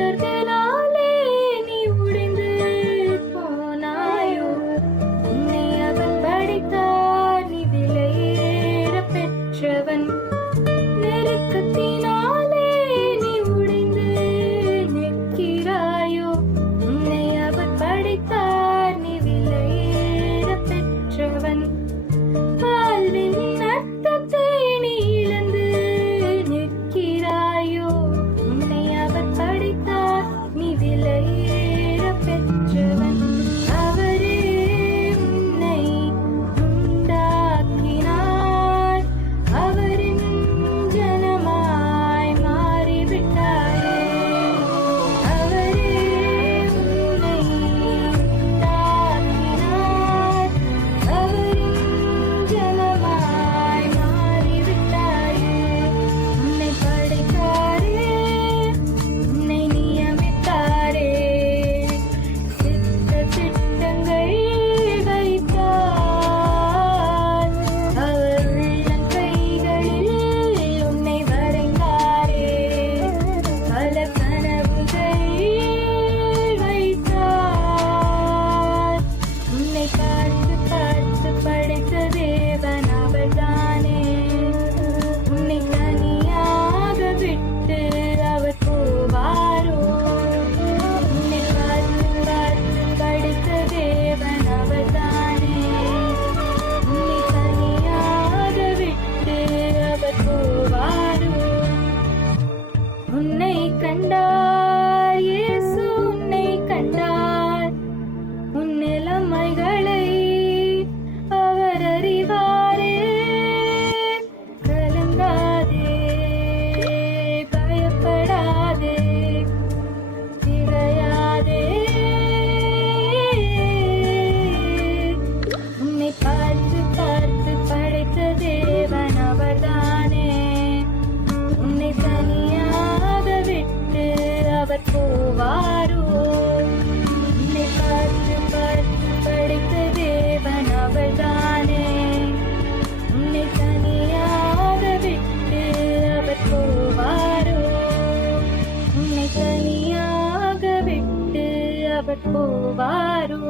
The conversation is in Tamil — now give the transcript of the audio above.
படைத்ததனாலே நீ உடைந்து போனாயோ. உன்னை அவன் படைத்தார், நீ விலையேற பெற்றவன். நெருக்கத்தினாலே நீ உடைந்து நிற்கிறாயோ. உன்னை அவர் படைத்தார், நீ விலையேற பெற்றவன். வாழ்வின் அர்த்தத்தை நீ இழந்து நிற்கிறாயோ. உன்னை அவர் படைத்தார், நீ விலையேற பெற்றவன். அவரே உன்னை உண்டாக்கினார், அவரின் ஜனமாய் மாறிவிட்டாயே. அவரே உன்னை உண்டாக்கினார், அவரின் ஜனமாய் மாறிவிட்டாயே. உன்னை படைத்தாரே, உன்னை நியமித்தாரே, சித்த திட்டங்கள் வைத்தார். அவர் உள்ளங்கைகளில் உன்னை வரைந்தாரே, பல கனவுகள் வைத்தார். உன்னை பார்த்து பார்த்து படைத்த தேவன் அவர்தானே. உன்னை தனியாக விட்டு அவர் போவாரோ. உன்னை பார்த்து பார்த்து படைத்த தேவன் அவர்தானே. உன்னை தனியாக விட்டு அவர் போவாரோ. உன்னை கண்டார் இயேசு, உன்னை கண்டார். உன் நிலைமைகளை அவர் அறிவாரே. கலங்காதே, பயப்படாதே, திகையாதே. உன்னை பார்த்து பார்த்து படைத்த தேவன் அவர்தானே. உன்னை தனியாக விட்டு அவர் போவாரோ. உன்னை பார்த்து பார்த்து படைத்த தேவன் அவர்தானே. உன்னை தனியாக விட்டு அவர் போவாரோ. உன்னை தனியாக விட்டு அவர் போவாரோ.